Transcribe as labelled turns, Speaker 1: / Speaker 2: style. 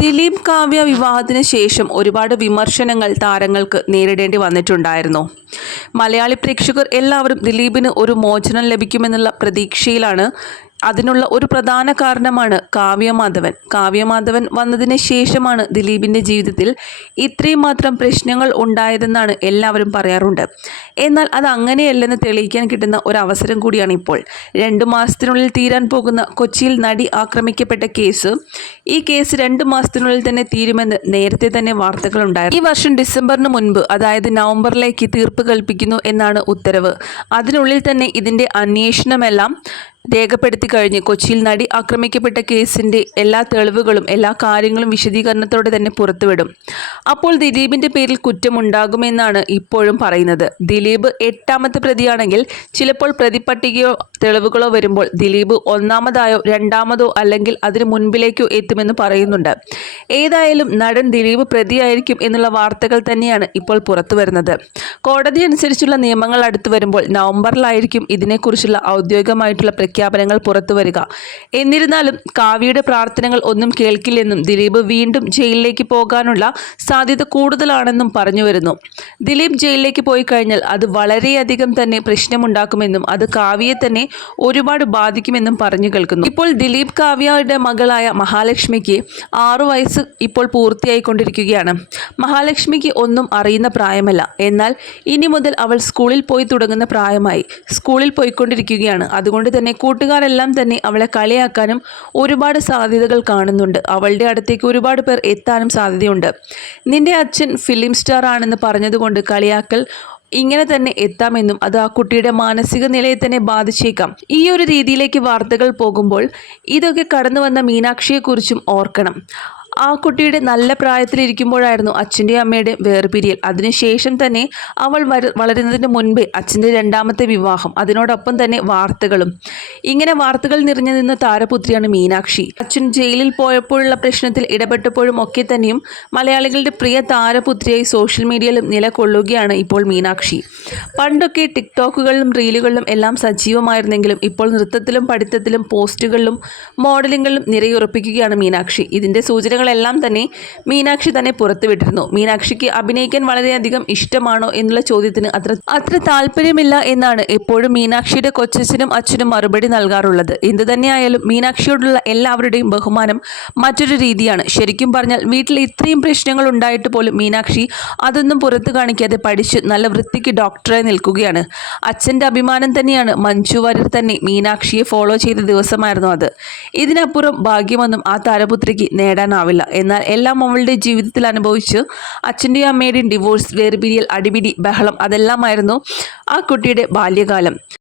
Speaker 1: ദിലീപ് കാവ്യ വിവാഹത്തിന് ശേഷം ഒരുപാട് വിമർശനങ്ങൾ താരങ്ങൾക്ക് നേരിടേണ്ടി വന്നിട്ടുണ്ടായിരുന്നു. മലയാളി പ്രേക്ഷകർ എല്ലാവരും ദിലീപിന് ഒരു മോചനം ലഭിക്കുമെന്നുള്ള പ്രതീക്ഷയിലാണ് അതിനുള്ള ഒരു പ്രധാന കാരണമാണ് കാവ്യമാധവൻ. കാവ്യമാധവൻ വന്നതിന് ശേഷമാണ് ദിലീപിന്റെ ജീവിതത്തിൽ ഇത്രയും മാത്രം പ്രശ്നങ്ങൾ ഉണ്ടായതെന്നാണ് എല്ലാവരും പറയാറുണ്ട്. എന്നാൽ അത് അങ്ങനെയല്ലെന്ന് തെളിയിക്കാൻ കിട്ടുന്ന ഒരു അവസരം കൂടിയാണ് ഇപ്പോൾ. രണ്ട് മാസത്തിനുള്ളിൽ തീരാൻ പോകുന്ന കൊച്ചിയിൽ നടി ആക്രമിക്കപ്പെട്ട കേസ് ഈ കേസ് രണ്ട് മാസത്തിനുള്ളിൽ തന്നെ തീരുമെന്ന് നേരത്തെ തന്നെ വാർത്തകളുണ്ടായിരുന്നു ഈ വർഷം ഡിസംബറിന് മുൻപ് അതായത് നവംബറിലേക്ക് തീർപ്പ് കൽപ്പിക്കുന്നു എന്നാണ് ഉത്തരവ്. അതിനുള്ളിൽ തന്നെ ഇതിന്റെ അന്വേഷണമെല്ലാം രേഖപ്പെടുത്തി കഴിഞ്ഞ് കൊച്ചിയിൽ നടി ആക്രമിക്കപ്പെട്ട കേസിന്റെ എല്ലാ തെളിവുകളും എല്ലാ കാര്യങ്ങളും വിശദീകരണത്തോടെ തന്നെ പുറത്തുവിടും. അപ്പോൾ ദിലീപിന്റെ പേരിൽ കുറ്റമുണ്ടാകുമെന്നാണ് ഇപ്പോഴും പറയുന്നത്. ദിലീപ് എട്ടാമത്തെ പ്രതിയാണെങ്കിൽ ചിലപ്പോൾ പ്രതിപട്ടികയോ തെളിവുകളോ വരുമ്പോൾ ദിലീപ് ഒന്നാമതായോ രണ്ടാമതോ അല്ലെങ്കിൽ അതിനു മുൻപിലേക്കോ എത്തുമെന്ന് പറയുന്നുണ്ട്. ഏതായാലും നടൻ ദിലീപ് പ്രതിയായിരിക്കും എന്നുള്ള വാർത്തകൾ തന്നെയാണ് ഇപ്പോൾ പുറത്തു വരുന്നത് കോടതി അനുസരിച്ചുള്ള നിയമങ്ങൾ അടുത്തു വരുമ്പോൾ നവംബറിലായിരിക്കും ഇതിനെക്കുറിച്ചുള്ള ഔദ്യോഗികമായിട്ടുള്ള പ്രഖ്യാപനങ്ങൾ പുറത്തു വരിക. എന്നിരുന്നാലും കാവ്യയുടെ പ്രാർത്ഥനകൾ ഒന്നും കേൾക്കില്ലെന്നും ദിലീപ് വീണ്ടും ജയിലിലേക്ക് പോകാനുള്ള സാധ്യത കൂടുതലാണെന്നും പറഞ്ഞു വരുന്നു. ദിലീപ് ജയിലിലേക്ക് പോയി കഴിഞ്ഞാൽ അത് വളരെയധികം തന്നെ പ്രശ്നമുണ്ടാക്കുമെന്നും അത് കാവ്യയെ തന്നെ ഒരുപാട് ബാധിക്കുമെന്നും പറഞ്ഞു കേൾക്കുന്നു. ഇപ്പോൾ ദിലീപ് കാവ്യയുടെ മകളായ മഹാലക്ഷ്മിക്ക് ആറു വയസ്സ് ഇപ്പോൾ പൂർത്തിയായിക്കൊണ്ടിരിക്കുകയാണ്. മഹാലക്ഷ്മിക്ക് ഒന്നും അറിയുന്ന പ്രായമല്ല. എന്നാൽ ഇനി മുതൽ അവൾ സ്കൂളിൽ പോയി തുടങ്ങുന്ന പ്രായമായി സ്കൂളിൽ പോയിക്കൊണ്ടിരിക്കുകയാണ്. അതുകൊണ്ട് തന്നെ കൂട്ടുകാരെല്ലാം തന്നെ അവളെ കളിയാക്കാനും ഒരുപാട് സാധ്യതകൾ കാണുന്നുണ്ട്. അവളുടെ അടുത്തേക്ക് ഒരുപാട് പേർ എത്താനും സാധ്യതയുണ്ട്. നിന്റെ അച്ഛൻ ഫിലിം സ്റ്റാർ ആണെന്ന് പറഞ്ഞതുകൊണ്ട് കളിയാക്കൽ ഇങ്ങനെ തന്നെ എത്താമെന്നും അത് ആ കുട്ടിയുടെ മാനസിക നിലയെ തന്നെ ബാധിച്ചേക്കാം. ഈ ഒരു രീതിയിലേക്ക് വാർത്തകൾ പോകുമ്പോൾ ഇതൊക്കെ കടന്നു വന്ന മീനാക്ഷിയെക്കുറിച്ചും ഓർക്കണം. ആ കുട്ടിയുടെ നല്ല പ്രായത്തിലിരിക്കുമ്പോഴായിരുന്നു അച്ഛന്റെയും അമ്മയുടെ വേർപിരിയൽ. അതിനുശേഷം തന്നെ അവൾ വളരുന്നതിന് മുൻപേ അച്ഛന്റെ രണ്ടാമത്തെ വിവാഹം. അതിനോടൊപ്പം തന്നെ വാർത്തകളും. ഇങ്ങനെ വാർത്തകൾ നിറഞ്ഞു നിന്ന താരപുത്രിയാണ് മീനാക്ഷി. അച്ഛൻ ജയിലിൽ പോയപ്പോഴുള്ള പ്രശ്നത്തിൽ ഇടപെട്ടപ്പോഴും ഒക്കെ തന്നെയും മലയാളികളുടെ പ്രിയ താരപുത്രിയായി സോഷ്യൽ മീഡിയയിലും നിലകൊള്ളുകയാണ് ഇപ്പോൾ മീനാക്ഷി. പണ്ടൊക്കെ ടിക്ടോക്കുകളിലും റീലുകളിലും എല്ലാം സജീവമായിരുന്നെങ്കിലും ഇപ്പോൾ നൃത്തത്തിലും പഠിത്തത്തിലും പോസ്റ്റുകളിലും മോഡലിംഗിലും നിരയുറപ്പിക്കുകയാണ് മീനാക്ഷി. ഇതിന്റെ സൂചനകളെല്ലാം തന്നെ മീനാക്ഷി തന്നെ പുറത്തുവിട്ടിരുന്നു. മീനാക്ഷിക്ക് അഭിനയിക്കാൻ വളരെയധികം ഇഷ്ടമാണോ എന്നുള്ള ചോദ്യത്തിന് അത്ര അത്ര താല്പര്യമില്ല എന്നാണ് എപ്പോഴും മീനാക്ഷിയുടെ കൊച്ചച്ഛനും അച്ഛനും മറുപടി നൽകാറുള്ളത്. എന്തു തന്നെയായാലും മീനാക്ഷിയോടുള്ള എല്ലാവരുടെയും ബഹുമാനം മറ്റൊരു രീതിയാണ്. ശരിക്കും പറഞ്ഞാൽ വീട്ടിൽ ഇത്രയും പ്രശ്നങ്ങൾ ഉണ്ടായിട്ട് പോലും മീനാക്ഷി അതൊന്നും പുറത്തു കാണിക്കാതെ പഠിച്ച് നല്ല വൃത്തിക്ക് ഡോക്ടറായി നിൽക്കുകയാണ്. അച്ഛന്റെ അഭിമാനം തന്നെയാണ് മഞ്ജു വാര്യർ തന്നെ മീനാക്ഷിയെ ഫോളോ ചെയ്ത ദിവസമായിരുന്നു അത്. ഇതിനപ്പുറം ഭാഗ്യമൊന്നും ആ താരപുത്രിക്ക് നേടാനാവില്ല. എന്നാൽ എല്ലാം അവളുടെ ജീവിതത്തിൽ അനുഭവിച്ച് അച്ഛന്റെയും അമ്മയുടെയും ഡിവോഴ്സ് വേർപിരിയൽ അടിപിടി ബഹളം അതെല്ലാമായിരുന്നു ആ കുട്ടിയുടെ ബാല്യകാലം.